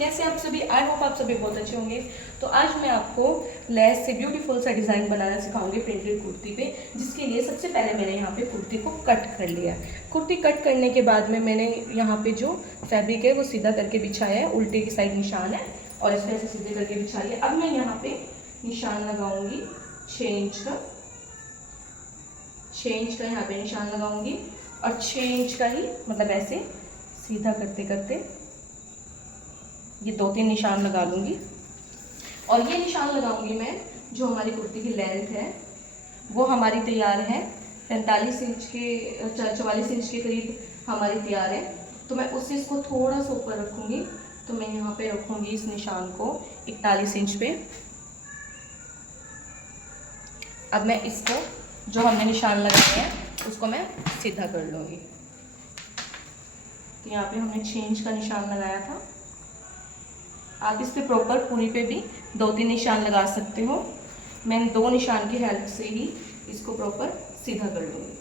कैसे आप सभी, आई होप आप सभी बहुत अच्छे होंगे। तो आज मैं आपको लेस से ब्यूटीफुल सा डिज़ाइन बनाना सिखाऊंगी प्रिंटेड कुर्ती पे, जिसके लिए सबसे पहले मैंने यहाँ पे कुर्ती को कट कर लिया। कुर्ती कट करने के बाद में मैंने यहाँ पे जो फैब्रिक है वो सीधा करके बिछाया है, उल्टे की साइड निशान है और इस तरह से सीधे करके बिछा लिया। अब मैं यहाँ पे निशान लगाऊंगी 6 इंच का, 6 इंच का यहाँ पे निशान लगाऊंगी और 6 इंच का ही मतलब ऐसे सीधा करते करते ये 2-3 निशान लगा लूँगी। और ये निशान लगाऊंगी मैं, जो हमारी कुर्ती की लेंथ है वो हमारी तैयार है 45 इंच के 44 इंच के करीब हमारी तैयार है। तो मैं उससे इसको थोड़ा सा ऊपर रखूँगी, तो मैं यहाँ पे रखूँगी इस निशान को 41 इंच पे। अब मैं इसको जो हमने निशान लगाए हैं उसको मैं सीधा कर लूँगी। तो यहाँ पे हमने 6 इंच का निशान लगाया था। आप इस पे प्रॉपर पूरी पे भी 2-3 निशान लगा सकते हो। मैं 2 निशान की हेल्प से ही इसको प्रॉपर सीधा कर लूँगी।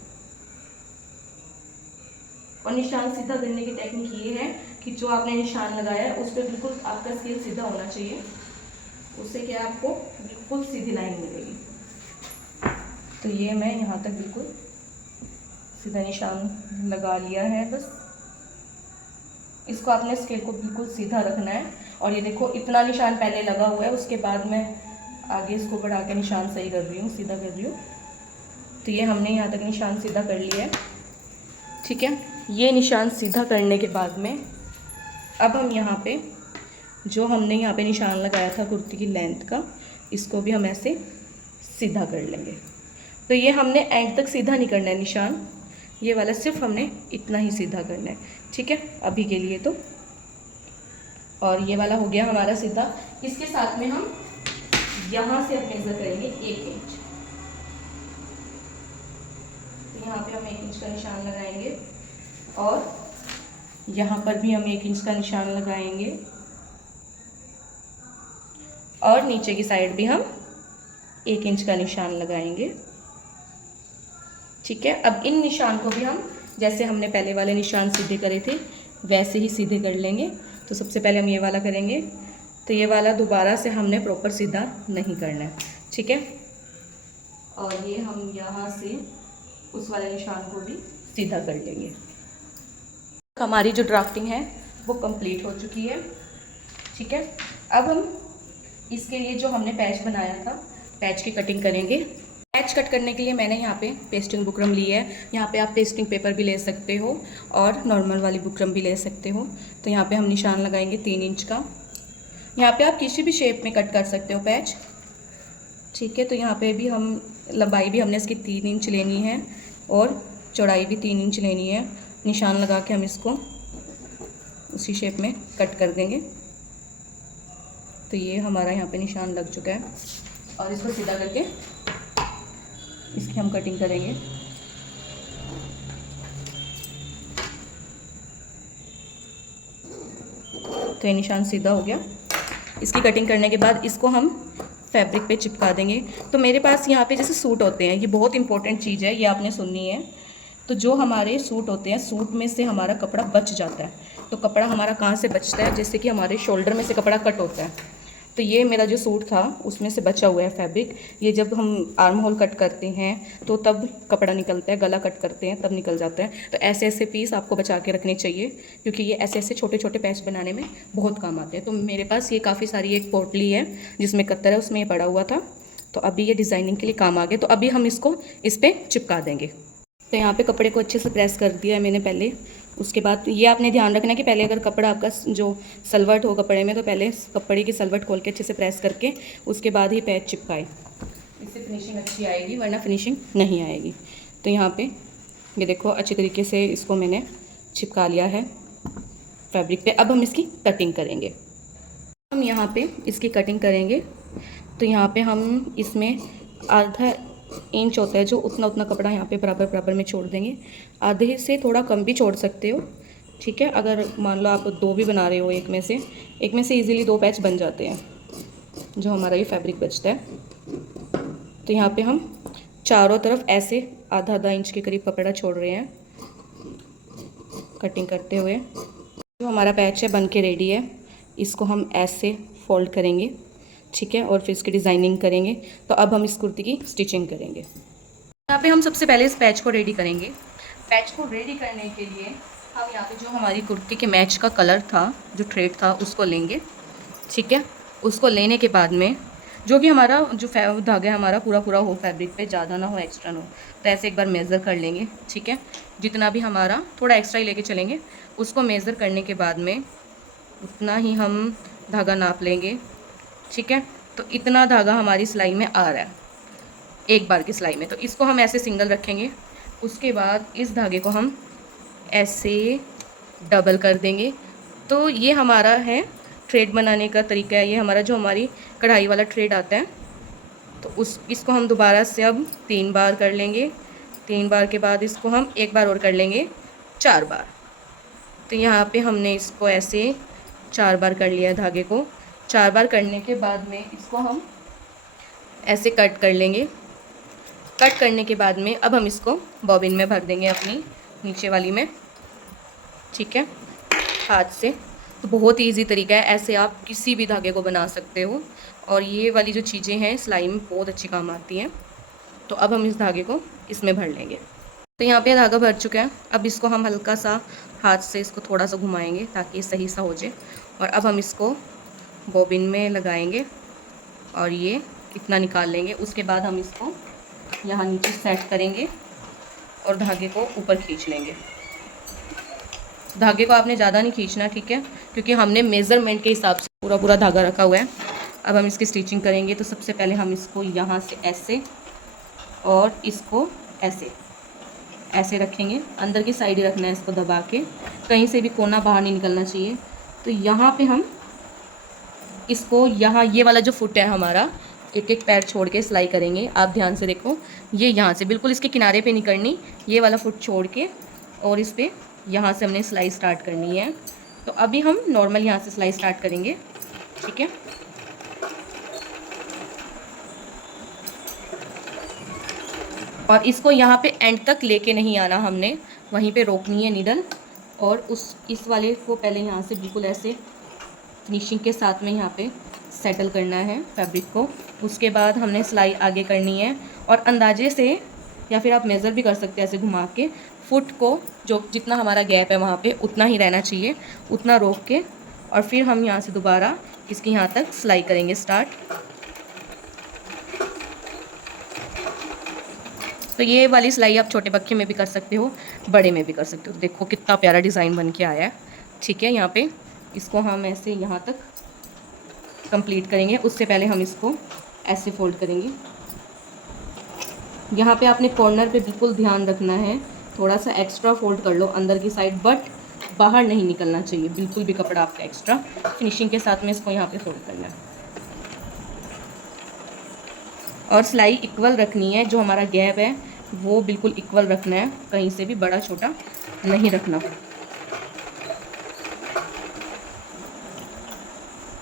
और निशान सीधा करने की टेक्निक ये है कि जो आपने निशान लगाया है उस पर बिल्कुल आपका स्केल सीधा होना चाहिए, उससे क्या आपको बिल्कुल सीधी लाइन मिलेगी। तो ये मैं यहाँ तक बिल्कुल सीधा निशान लगा लिया है। बस इसको आपने स्केल को बिल्कुल सीधा रखना है। और ये देखो इतना निशान पहले लगा हुआ है, उसके बाद मैं आगे इसको बढ़ा के निशान सही कर रही हूँ, सीधा कर रही हूँ। तो ये हमने यहाँ तक निशान सीधा कर लिया है, ठीक है। ये निशान सीधा करने के बाद में अब हम यहाँ पे जो हमने यहाँ पे निशान लगाया था कुर्ती की लेंथ का, इसको भी हम ऐसे सीधा कर लेंगे। तो ये हमने एंड तक सीधा नहीं करना है निशान, ये वाला सिर्फ हमने इतना ही सीधा करना है, ठीक है अभी के लिए तो। और ये वाला हो गया हमारा सीधा। इसके साथ में हम यहाँ से अब मेजर करेंगे 1 इंच। तो यहाँ पे हम 1 इंच का निशान लगाएंगे और यहाँ पर भी हम 1 इंच का निशान लगाएंगे और नीचे की साइड भी हम 1 इंच का निशान लगाएंगे, ठीक है। अब इन निशान को भी हम जैसे हमने पहले वाले निशान सीधे करे थे वैसे ही सीधे कर लेंगे। तो सबसे पहले हम ये वाला करेंगे, तो ये वाला दोबारा से हमने प्रॉपर सीधा नहीं करना है, ठीक है। और ये हम यहाँ से उस वाले निशान को भी सीधा कर लेंगे। हमारी जो ड्राफ्टिंग है वो कंप्लीट हो चुकी है, ठीक है। अब हम इसके लिए जो हमने पैच बनाया था, पैच की कटिंग करेंगे। पैच कट करने के लिए मैंने यहाँ पे पेस्टिंग बुकरम ली है। यहाँ पे आप पेस्टिंग पेपर भी ले सकते हो और नॉर्मल वाली बुकरम भी ले सकते हो। तो यहाँ पे हम निशान लगाएंगे 3 इंच का। यहाँ पे आप किसी भी शेप में कट कर सकते हो पैच, ठीक है। तो यहाँ पे भी हम लंबाई भी हमने इसकी 3 इंच लेनी है और चौड़ाई भी 3 इंच लेनी है। निशान लगा के हम इसको उसी शेप में कट कर देंगे। तो ये हमारा यहाँ पे निशान लग चुका है और इसको सीधा करके इसकी हम कटिंग करेंगे। तो ये निशान सीधा हो गया। इसकी कटिंग करने के बाद इसको हम फैब्रिक पे चिपका देंगे। तो मेरे पास यहाँ पे जैसे सूट होते हैं, ये बहुत इंपॉर्टेंट चीज़ है, ये आपने सुननी है। तो जो हमारे सूट होते हैं, सूट में से हमारा कपड़ा बच जाता है। तो कपड़ा हमारा कहाँ से बचता है, जैसे कि हमारे शोल्डर में से कपड़ा कट होता है। तो ये मेरा जो सूट था उसमें से बचा हुआ है फैब्रिक। ये जब हम आर्म होल कट करते हैं तो तब कपड़ा निकलता है, गला कट करते हैं तब निकल जाता है। तो ऐसे ऐसे पीस आपको बचा के रखने चाहिए, क्योंकि ये ऐसे ऐसे छोटे छोटे पैच बनाने में बहुत काम आते हैं। तो मेरे पास ये काफ़ी सारी एक पोटली है जिसमें कत्तर है, उसमें ये पड़ा हुआ था। तो अभी ये डिज़ाइनिंग के लिए काम आ गया। तो अभी हम इसको इस पर चिपका देंगे। तो यहाँ पे कपड़े को अच्छे से प्रेस कर दिया है मैंने पहले। उसके बाद ये आपने ध्यान रखना है कि पहले अगर कपड़ा आपका जो सलवट हो कपड़े में, तो पहले कपड़े की सलवट खोल के अच्छे से प्रेस करके उसके बाद ही पैच चिपकाए, इससे फिनिशिंग अच्छी आएगी, वरना फिनिशिंग नहीं आएगी। तो यहाँ पे ये देखो अच्छी तरीके से इसको मैंने चिपका लिया है फैब्रिक पे। अब हम इसकी कटिंग करेंगे। हम यहाँ पे इसकी कटिंग करेंगे। तो यहाँ पे हम इसमें आधा इंच होता है जो उतना कपड़ा यहाँ पे बराबर बराबर में छोड़ देंगे। आधे से थोड़ा कम भी छोड़ सकते हो, ठीक है। अगर मान लो आप 2 भी बना रहे हो, एक में से इजीली 2 पैच बन जाते हैं जो हमारा ये फैब्रिक बचता है। तो यहाँ पे हम चारों तरफ ऐसे आधा इंच के करीब कपड़ा छोड़ रहे हैं कटिंग करते हुए। जो हमारा पैच है बन के रेडी है। इसको हम ऐसे फोल्ड करेंगे, ठीक है, और फिर इसकी डिज़ाइनिंग करेंगे। तो अब हम इस कुर्ती की स्टिचिंग करेंगे। यहाँ पे हम सबसे पहले इस पैच को रेडी करेंगे। पैच को रेडी करने के लिए हम यहाँ पे जो हमारी कुर्ती के मैच का कलर था, जो थ्रेड था, उसको लेंगे, ठीक है। उसको लेने के बाद में जो भी हमारा जो धागा हमारा पूरा पूरा हो, फैब्रिक पे ज़्यादा ना हो, एक्स्ट्रा ना हो, तो ऐसे एक बार मेज़र कर लेंगे, ठीक है। जितना भी हमारा, थोड़ा एक्स्ट्रा ही लेके चलेंगे, उसको मेज़र करने के बाद में उतना ही हम धागा नाप लेंगे, ठीक है। तो इतना धागा हमारी सिलाई में आ रहा है एक बार की सिलाई में, तो इसको हम ऐसे सिंगल रखेंगे। उसके बाद इस धागे को हम ऐसे डबल कर देंगे। तो ये हमारा है थ्रेड बनाने का तरीका है। ये हमारा जो हमारी कढ़ाई वाला थ्रेड आता है, तो इसको हम दोबारा से अब 3 बार कर लेंगे। 3 बार के बाद इसको हम एक बार और कर लेंगे 4 बार। तो यहाँ पे हमने इसको ऐसे 4 बार कर लिया धागे को। 4 बार करने के बाद में इसको हम ऐसे कट कर लेंगे। कट करने के बाद में अब हम इसको बॉबिन में भर देंगे, अपनी नीचे वाली में, ठीक है, हाथ से। तो बहुत ही ईजी तरीका है, ऐसे आप किसी भी धागे को बना सकते हो। और ये वाली जो चीज़ें हैं सिलाई में बहुत अच्छी काम आती हैं। तो अब हम इस धागे को इसमें भर लेंगे। तो यहाँ पे धागा भर चुका है। अब इसको हम हल्का सा हाथ से इसको थोड़ा सा घुमाएंगे ताकि सही सा हो जाए। और अब हम इसको बॉबिन में लगाएंगे और ये इतना निकाल लेंगे। उसके बाद हम इसको यहाँ नीचे सेट करेंगे और धागे को ऊपर खींच लेंगे। धागे को आपने ज़्यादा नहीं खींचना, ठीक है, क्योंकि हमने मेज़रमेंट के हिसाब से पूरा पूरा धागा रखा हुआ है। अब हम इसकी स्टिचिंग करेंगे। तो सबसे पहले हम इसको यहाँ से ऐसे और इसको ऐसे ऐसे रखेंगे। अंदर की साइड ही रखना है इसको दबा के, कहीं से भी कोना बाहर नहीं निकलना चाहिए। तो यहाँ पे हम इसको, यहाँ ये वाला जो फुट है हमारा, एक एक पैर छोड़ के सिलाई करेंगे। आप ध्यान से देखो, ये यहाँ से बिल्कुल इसके किनारे पे नहीं करनी, ये वाला फुट छोड़ के और इस पे यहाँ से हमने सिलाई स्टार्ट करनी है। तो अभी हम नॉर्मल यहाँ से सिलाई स्टार्ट करेंगे, ठीक है। और इसको यहाँ पे एंड तक लेके नहीं आना, हमने वहीं पे रोकनी है नीडल। और इस वाले को पहले यहाँ से बिल्कुल ऐसे फिनिशिंग के साथ में यहाँ पे सेटल करना है फैब्रिक को। उसके बाद हमने सिलाई आगे करनी है और अंदाजे से, या फिर आप मेज़र भी कर सकते हैं ऐसे घुमा के, फुट को जो जितना हमारा गैप है वहाँ पे उतना ही रहना चाहिए, उतना रोक के। और फिर हम यहाँ से दोबारा इसकी यहाँ तक सिलाई करेंगे स्टार्ट। तो ये वाली सिलाई आप छोटे बक्खे में भी कर सकते हो, बड़े में भी कर सकते हो। तो देखो कितना प्यारा डिज़ाइन बन के आया है, ठीक है। यहाँ पे इसको हम ऐसे यहाँ तक कंप्लीट करेंगे। उससे पहले हम इसको ऐसे फोल्ड करेंगे। यहाँ पे आपने कॉर्नर पे बिल्कुल ध्यान रखना है, थोड़ा सा एक्स्ट्रा फोल्ड कर लो अंदर की साइड, बट बाहर नहीं निकलना चाहिए बिल्कुल भी कपड़ा आपका एक्स्ट्रा। फिनिशिंग के साथ में इसको यहाँ पे फोल्ड करना है और सिलाई इक्वल रखनी है। जो हमारा गैप है वो बिल्कुल इक्वल रखना है, कहीं से भी बड़ा छोटा नहीं रखना।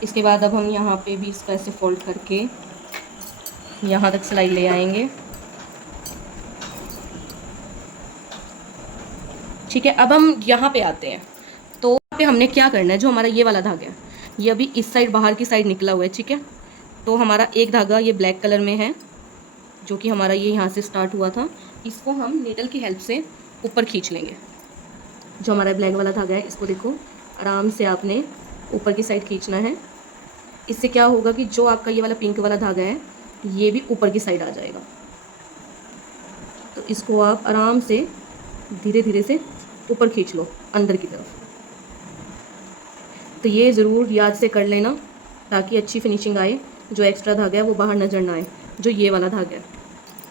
इसके बाद अब हम यहाँ पे भी इसको ऐसे फोल्ड करके यहाँ तक सिलाई ले आएंगे, ठीक है। अब हम यहाँ पे आते हैं। तो यहाँ पे हमने क्या करना है, जो हमारा ये वाला धागा है ये अभी इस साइड बाहर की साइड निकला हुआ है, ठीक है। तो हमारा एक धागा ये ब्लैक कलर में है, जो कि हमारा ये यहाँ से स्टार्ट हुआ था। इसको हम नीडल की हेल्प से ऊपर खींच लेंगे। जो हमारा ब्लैक वाला धागा है इसको देखो आराम से आपने ऊपर की साइड खींचना है। इससे क्या होगा कि जो आपका ये वाला पिंक वाला धागा है ये भी ऊपर की साइड आ जाएगा। तो इसको आप आराम से धीरे धीरे से ऊपर खींच लो अंदर की तरफ। तो ये ज़रूर याद से कर लेना ताकि अच्छी फिनिशिंग आए। जो एक्स्ट्रा धागा है वो बाहर नजर ना आए, जो ये वाला धागा है,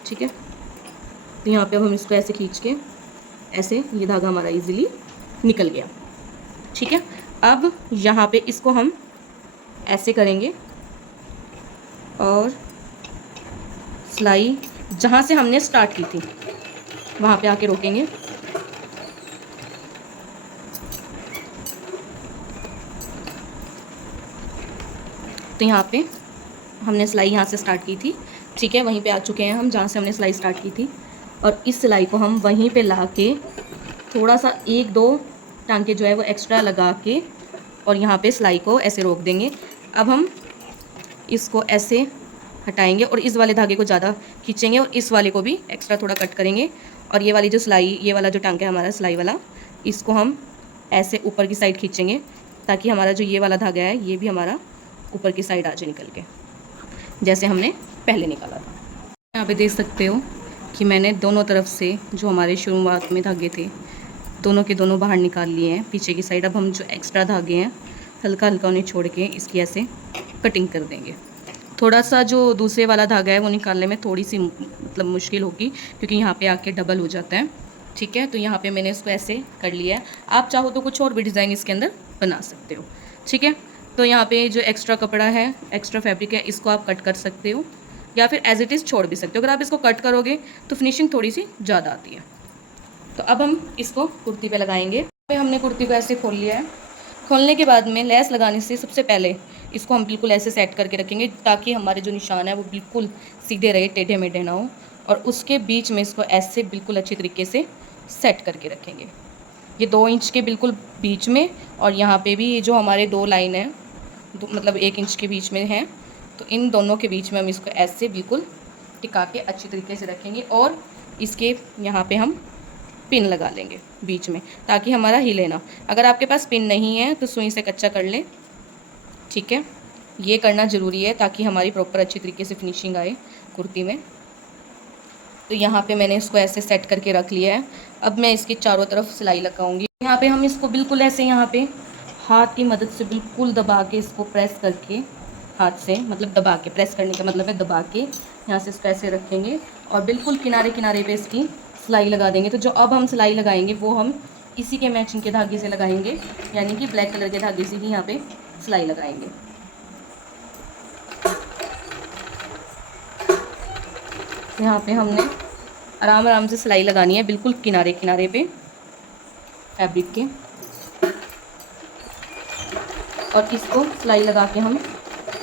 ठीक है। तो यहाँ पे अब हम इसको ऐसे खींच के ऐसे, ये धागा हमारा इजीली निकल गया, ठीक है। अब यहाँ पे इसको हम ऐसे करेंगे और सिलाई जहाँ से हमने स्टार्ट की थी वहाँ पे आके रोकेंगे। तो यहाँ पे हमने सिलाई यहाँ से स्टार्ट की थी, ठीक है। वहीं पे आ चुके हैं हम जहाँ से हमने सिलाई स्टार्ट की थी। और इस सिलाई को हम वहीं पे ला के थोड़ा सा 1-2 टांके जो है वो एक्स्ट्रा लगा के और यहाँ पे सिलाई को ऐसे रोक देंगे। अब हम इसको ऐसे हटाएंगे और इस वाले धागे को ज़्यादा खींचेंगे और इस वाले को भी एक्स्ट्रा थोड़ा कट करेंगे। और ये वाली जो सिलाई, ये वाला जो टांका है हमारा सिलाई वाला, इसको हम ऐसे ऊपर की साइड खींचेंगे ताकि हमारा जो ये वाला धागा है ये भी हमारा ऊपर की साइड आ जाए निकल के, जैसे हमने पहले निकाला था। यहाँ पे देख सकते हो कि मैंने दोनों तरफ से जो हमारे शुरुआत में धागे थे दोनों के दोनों बाहर निकाल लिए हैं पीछे की साइड। अब हम जो एक्स्ट्रा धागे हैं हल्का हल्का उन्हें छोड़ के इसकी ऐसे कटिंग कर देंगे। थोड़ा सा जो दूसरे वाला धागा है वो निकालने में थोड़ी सी मतलब मुश्किल होगी क्योंकि यहाँ पे आके डबल हो जाता है। ठीक है, तो यहाँ पे मैंने इसको ऐसे कर लिया है। आप चाहो तो कुछ और भी डिज़ाइन इसके अंदर बना सकते हो। ठीक है, तो यहाँ पे जो एक्स्ट्रा कपड़ा है, एक्स्ट्रा फैब्रिक है, इसको आप कट कर सकते हो या फिर एज इट इज़ छोड़ भी सकते हो। अगर आप इसको कट करोगे तो फिनिशिंग थोड़ी सी ज़्यादा आती है। तो अब हम इसको कुर्ती पे लगाएंगे। हमने कुर्ती को ऐसे खोल लिया है। खोलने के बाद में लेस लगाने से सबसे पहले इसको हम बिल्कुल ऐसे सेट करके रखेंगे ताकि हमारे जो निशान है वो बिल्कुल सीधे रहे, टेढ़े मेढ़े ना हो। और उसके बीच में इसको ऐसे बिल्कुल अच्छी तरीके से सेट करके रखेंगे, ये 2 इंच के बिल्कुल बीच में। और यहाँ पे भी ये जो हमारे 2 लाइन है मतलब 1 इंच के बीच में है, तो इन दोनों के बीच में हम इसको ऐसे बिल्कुल टिका के अच्छी तरीके से रखेंगे। और इसके यहाँ पे हम पिन लगा लेंगे बीच में ताकि हमारा हिले ना। अगर आपके पास पिन नहीं है तो सुई से कच्चा कर लें। ठीक है, ये करना ज़रूरी है ताकि हमारी प्रॉपर अच्छी तरीके से फिनिशिंग आए कुर्ती में। तो यहाँ पे मैंने इसको ऐसे सेट करके रख लिया है। अब मैं इसके चारों तरफ सिलाई लगाऊंगी। यहाँ पे हम इसको बिल्कुल ऐसे यहाँ पे हाथ की मदद से बिल्कुल दबा के इसको प्रेस करके, हाथ से मतलब दबा के, प्रेस करने का मतलब है दबा के, यहाँ से इसको ऐसे रखेंगे और बिल्कुल किनारे किनारे पे इसकी सिलाई लगा देंगे। तो जो अब हम सिलाई लगाएंगे वो हम इसी के मैचिंग के धागे से लगाएंगे, यानी कि ब्लैक कलर के धागे से ही यहाँ पे सिलाई लगाएंगे। यहाँ पे हमने आराम आराम से सिलाई लगानी है बिल्कुल किनारे किनारे पे फैब्रिक के, और इसको सिलाई लगा के हम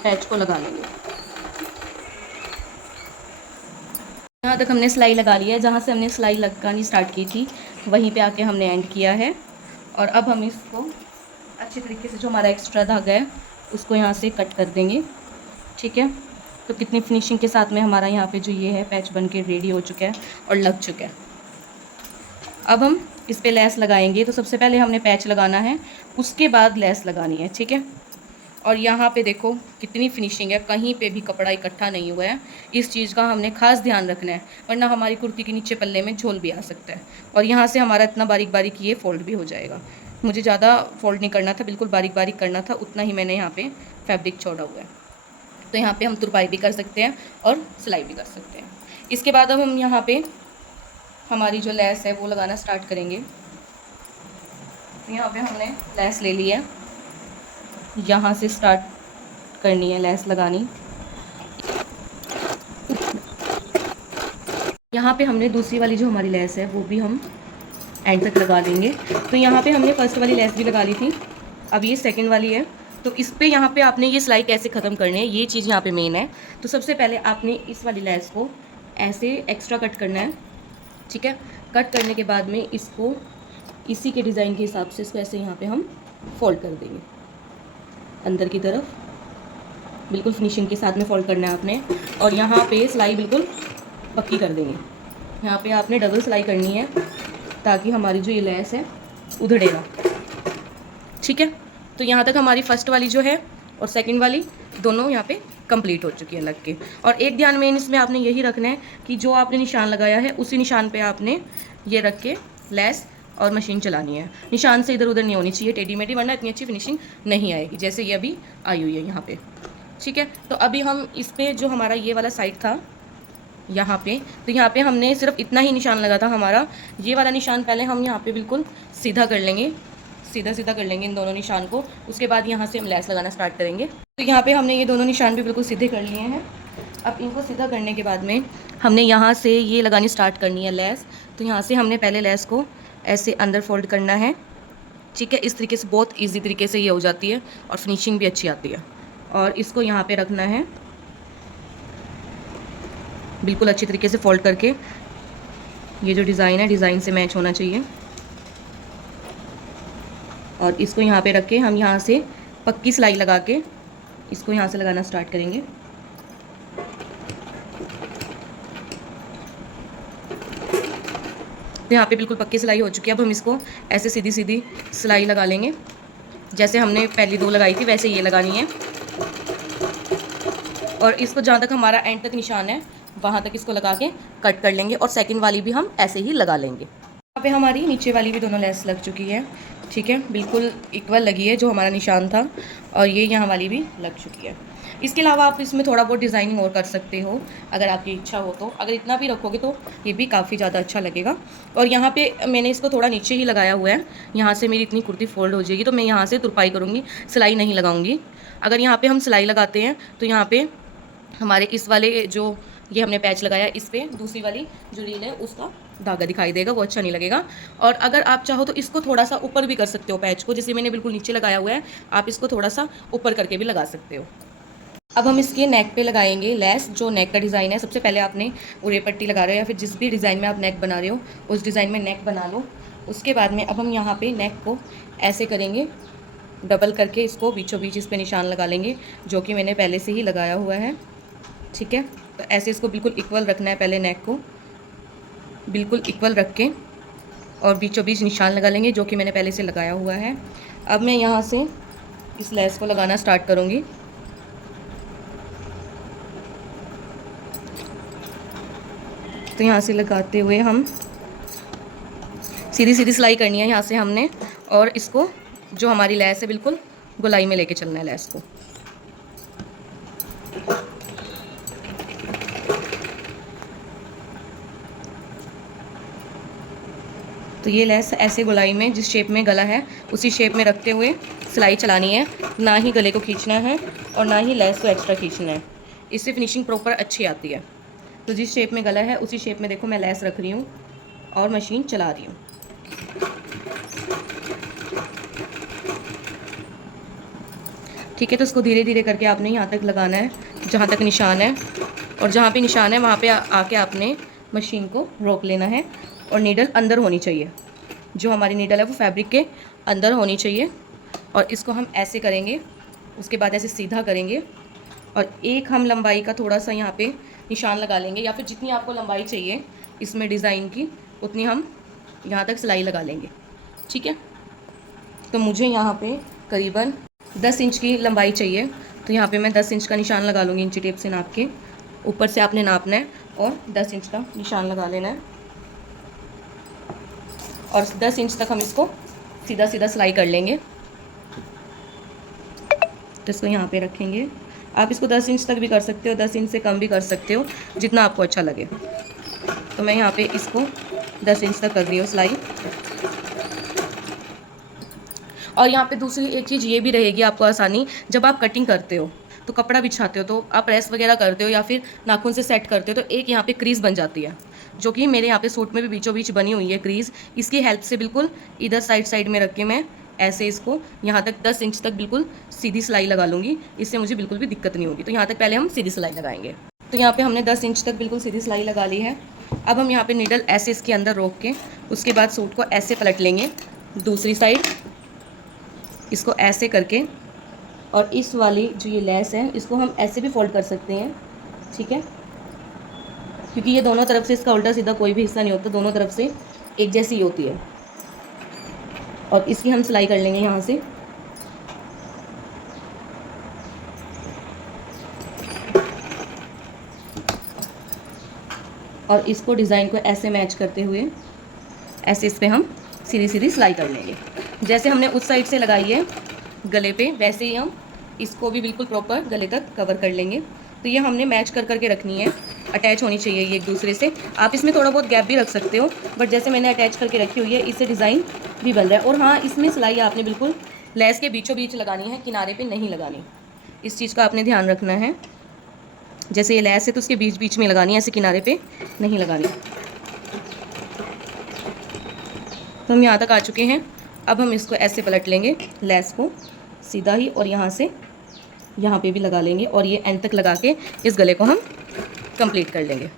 पैच को लगा लेंगे। यहाँ तक हमने सिलाई लगा ली है। जहाँ से हमने सिलाई लगानी स्टार्ट की थी वहीं पे आके हमने एंड किया है। और अब हम इसको अच्छे तरीके से जो हमारा एक्स्ट्रा धागा है उसको यहाँ से कट कर देंगे। ठीक है, तो कितनी फिनिशिंग के साथ में हमारा यहाँ पे जो ये है पैच बन के रेडी हो चुका है और लग चुका है। अब हम इस पे लेस लगाएंगे। तो सबसे पहले हमने पैच लगाना है, उसके बाद लेस लगानी है। ठीक है, और यहाँ पे देखो कितनी फिनिशिंग है, कहीं पे भी कपड़ा इकट्ठा नहीं हुआ है। इस चीज़ का हमने खास ध्यान रखना है, वरना हमारी कुर्ती के नीचे पल्ले में झोल भी आ सकता है। और यहाँ से हमारा इतना बारीक बारीक ये फोल्ड भी हो जाएगा। मुझे ज़्यादा फोल्ड नहीं करना था, बिल्कुल बारीक बारीक करना था, उतना ही मैंने यहाँ पे फैब्रिक छोड़ा हुआ है। तो यहाँ पे हम तुरपाई भी कर सकते हैं और सिलाई भी कर सकते हैं। इसके बाद अब हम यहाँ पे हमारी जो लेस है वो लगाना स्टार्ट करेंगे। तो यहाँ पे हमने लेस ले ली है, यहाँ से स्टार्ट करनी है लेस लगानी। यहाँ पे हमने दूसरी वाली जो हमारी लेस है वो भी हम एंड तक लगा देंगे। तो यहाँ पे हमने फर्स्ट वाली लेस भी लगा ली थी, अब ये सेकंड वाली है। तो इस पे यहाँ पे आपने ये सिलाई कैसे ख़त्म करनी है, ये चीज़ यहाँ पे मेन है। तो सबसे पहले आपने इस वाली लेस को ऐसे एक्स्ट्रा कट करना है। ठीक है, कट करने के बाद में इसको इसी के डिज़ाइन के हिसाब से इसको ऐसे यहाँ पे हम फोल्ड कर देंगे अंदर की तरफ, बिल्कुल फिनिशिंग के साथ में फोल्ड करना है आपने। और यहाँ पे सिलाई बिल्कुल पक्की कर देंगे। यहाँ पे आपने डबल सिलाई करनी है ताकि हमारी जो ये लेस है उधड़े ना। ठीक है, तो यहाँ तक हमारी फर्स्ट वाली जो है और सेकंड वाली दोनों यहाँ पे कंप्लीट हो चुकी है लग के। और एक ध्यान में इसमें आपने यही रखना है कि जो आपने निशान लगाया है उसी निशान पे आपने ये रख के लेस और मशीन चलानी है। निशान से इधर उधर नहीं होनी चाहिए टेढ़ी मेढ़ी, वरना इतनी अच्छी फिनिशिंग नहीं आएगी जैसे ये अभी आई हुई है यहाँ पे। ठीक है, तो अभी हम इस पर जो हमारा ये वाला साइड था यहाँ पे, तो यहाँ पे हमने सिर्फ इतना ही निशान लगा था हमारा। ये वाला निशान पहले हम यहाँ पे बिल्कुल सीधा कर लेंगे, सीधा सीधा कर लेंगे इन दोनों निशान को। उसके बाद यहाँ से हम लेस लगाना स्टार्ट करेंगे। तो यहाँ पे हमने ये दोनों निशान भी बिल्कुल सीधे कर लिए हैं। अब इनको सीधा करने के बाद में हमने यहाँ से ये लगानी स्टार्ट करनी है लेस। तो यहाँ से हमने पहले लेस को ऐसे अंदर फोल्ड करना है। ठीक है, इस तरीके से बहुत ईजी तरीके से ये हो जाती है और फिनिशिंग भी अच्छी आती है। और इसको यहाँ पे रखना है बिल्कुल अच्छी तरीके से फोल्ड करके। ये जो डिज़ाइन है डिज़ाइन से मैच होना चाहिए। और इसको यहाँ पे रख के हम यहाँ से पक्की सिलाई लगा के इसको यहाँ से लगाना स्टार्ट करेंगे। तो यहाँ पे बिल्कुल पक्की सिलाई हो चुकी है। अब हम इसको ऐसे सीधी सीधी सिलाई लगा लेंगे, जैसे हमने पहली 2 लगाई थी वैसे ये लगानी है। और इसको जहाँ तक हमारा एंड तक निशान है वहाँ तक इसको लगा के कट कर लेंगे, और सेकंड वाली भी हम ऐसे ही लगा लेंगे। यहाँ पे हमारी नीचे वाली भी दोनों लेस लग चुकी है, ठीक है, बिल्कुल इक्वल लगी है जो हमारा निशान था, और ये यहाँ वाली भी लग चुकी है। इसके अलावा आप इसमें थोड़ा बहुत डिज़ाइनिंग और कर सकते हो अगर आपकी इच्छा हो तो। अगर इतना भी रखोगे तो ये भी काफ़ी ज़्यादा अच्छा लगेगा। और यहाँ पे मैंने इसको थोड़ा नीचे ही लगाया हुआ है, यहाँ से मेरी इतनी कुर्ती फोल्ड हो जाएगी तो मैं यहाँ से तुरपाई करूँगी, सिलाई नहीं लगाऊँगी। अगर यहाँ पर हम सिलाई लगाते हैं तो यहाँ पर हमारे इस वाले जो ये हमने पैच लगाया इस पर दूसरी वाली जो रील है उसका धागा दिखाई देगा, वो अच्छा नहीं लगेगा। और अगर आप चाहो तो इसको थोड़ा सा ऊपर भी कर सकते हो पैच को, जैसे मैंने बिल्कुल नीचे लगाया हुआ है, आप इसको थोड़ा सा ऊपर करके भी लगा सकते हो। अब हम इसके नेक पे लगाएंगे लेस। जो नेक का डिज़ाइन है, सबसे पहले आपने उरे पट्टी लगा रहे हो या फिर जिस भी डिज़ाइन में आप नेक बना रहे हो उस डिज़ाइन में नेक बना लो। उसके बाद में अब हम यहाँ पे नेक को ऐसे करेंगे, डबल करके इसको बीचों बीच इस पर निशान लगा लेंगे जो कि मैंने पहले से ही लगाया हुआ है, ठीक है। तो ऐसे इसको बिल्कुल इक्वल रखना है, पहले नेक को बिल्कुल इक्वल रख के और बीचों बीच निशान लगा लेंगे जो कि मैंने पहले से लगाया हुआ है। अब मैं यहाँ से इस लेस को लगाना स्टार्ट करूँगी। तो यहाँ से लगाते हुए हम सीधी सीधी सिलाई करनी है यहाँ से हमने, और इसको जो हमारी लेस है बिल्कुल गोलाई में लेके चलना है लेस को। तो ये लेस ऐसे गोलाई में जिस शेप में गला है उसी शेप में रखते हुए सिलाई चलानी है, ना ही गले को खींचना है और ना ही लेस को एक्स्ट्रा खींचना है। इससे फिनिशिंग प्रॉपर अच्छी आती है। तो जिस शेप में गला है उसी शेप में देखो मैं लेस रख रही हूँ और मशीन चला रही हूँ। ठीक है, तो इसको धीरे धीरे करके आपने यहाँ तक लगाना है जहाँ तक निशान है, और जहाँ पे निशान है वहाँ पे आके आपने मशीन को रोक लेना है। और नीडल अंदर होनी चाहिए, जो हमारी नीडल है वो फैब्रिक के अंदर होनी चाहिए। और इसको हम ऐसे करेंगे, उसके बाद ऐसे सीधा करेंगे और एक हम लंबाई का थोड़ा सा यहाँ पे निशान लगा लेंगे, या फिर जितनी आपको लंबाई चाहिए इसमें डिज़ाइन की उतनी हम यहाँ तक सिलाई लगा लेंगे, ठीक है। तो मुझे यहाँ पे करीबन 10 इंच की लंबाई चाहिए, तो यहाँ पे मैं 10 इंच का निशान लगा लूँगी इंची टेप से नाप के। ऊपर से आपने नापना है और 10 इंच का निशान लगा लेना है, और 10 इंच तक हम इसको सीधा सीधा सिलाई कर लेंगे। तो इसको यहाँ पे रखेंगे। आप इसको 10 इंच तक भी कर सकते हो, 10 इंच से कम भी कर सकते हो, जितना आपको अच्छा लगे। तो मैं यहाँ पे इसको 10 इंच तक कर रही हूँ सिलाई। और यहाँ पे दूसरी एक चीज़ ये भी रहेगी आपको आसानी, जब आप कटिंग करते हो तो कपड़ा बिछाते हो, तो आप प्रेस वगैरह करते हो या फिर नाखून से सेट करते हो, तो एक यहाँ पे क्रीज़ बन जाती है, जो कि मेरे यहाँ पे सूट में भी बीचों बीच बनी हुई है क्रीज़। इसकी हेल्प से बिल्कुल इधर साइड में रख के मैं ऐसे इसको यहाँ तक 10 इंच तक बिल्कुल सीधी सिलाई लगा लूँगी। इससे मुझे बिल्कुल भी दिक्कत नहीं होगी। तो यहाँ तक पहले हम सीधी सिलाई लगाएंगे। तो यहाँ पे हमने 10 इंच तक बिल्कुल सीधी सिलाई लगा ली है। अब हम यहाँ पे नीडल ऐसे इसके अंदर रोक के उसके बाद सूट को ऐसे पलट लेंगे दूसरी साइड, इसको ऐसे करके, और इस वाली जो ये लेस है इसको हम ऐसे भी फोल्ड कर सकते हैं, ठीक है, क्योंकि ये दोनों तरफ से इसका उल्टा सीधा कोई भी हिस्सा नहीं होता, दोनों तरफ से एक जैसी होती है। और इसकी हम सिलाई कर लेंगे यहाँ से। और इसको डिज़ाइन को ऐसे मैच करते हुए ऐसे इस पर हम सीधी सीधी सिलाई कर लेंगे। जैसे हमने उस साइड से लगाई है गले पे, वैसे ही हम इसको भी बिल्कुल प्रॉपर गले तक कवर कर लेंगे। तो ये हमने मैच कर करके रखनी है, अटैच होनी चाहिए ये एक दूसरे से। आप इसमें थोड़ा बहुत गैप भी रख सकते हो, बट जैसे मैंने अटैच करके रखी हुई है इससे डिज़ाइन भी बन रहा है। और हाँ, इसमें सिलाई आपने बिल्कुल लेस के बीचों बीच लगानी है, किनारे पे नहीं लगानी। इस चीज़ का आपने ध्यान रखना है। जैसे ये लेस है तो उसके बीच बीच में लगानी है, ऐसे किनारे पे नहीं लगानी। तो हम यहाँ तक आ चुके हैं। अब हम इसको ऐसे पलट लेंगे लेस को सीधा ही, और यहाँ से यहाँ पे भी लगा लेंगे, और ये एंड तक लगा के इस गले को हम कंप्लीट कर लेंगे।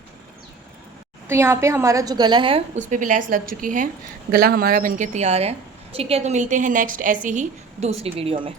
तो यहाँ पे हमारा जो गला है उस पर भी लेस लग चुकी है। गला हमारा बनके तैयार है। ठीक है, तो मिलते हैं नेक्स्ट ऐसी ही दूसरी वीडियो में।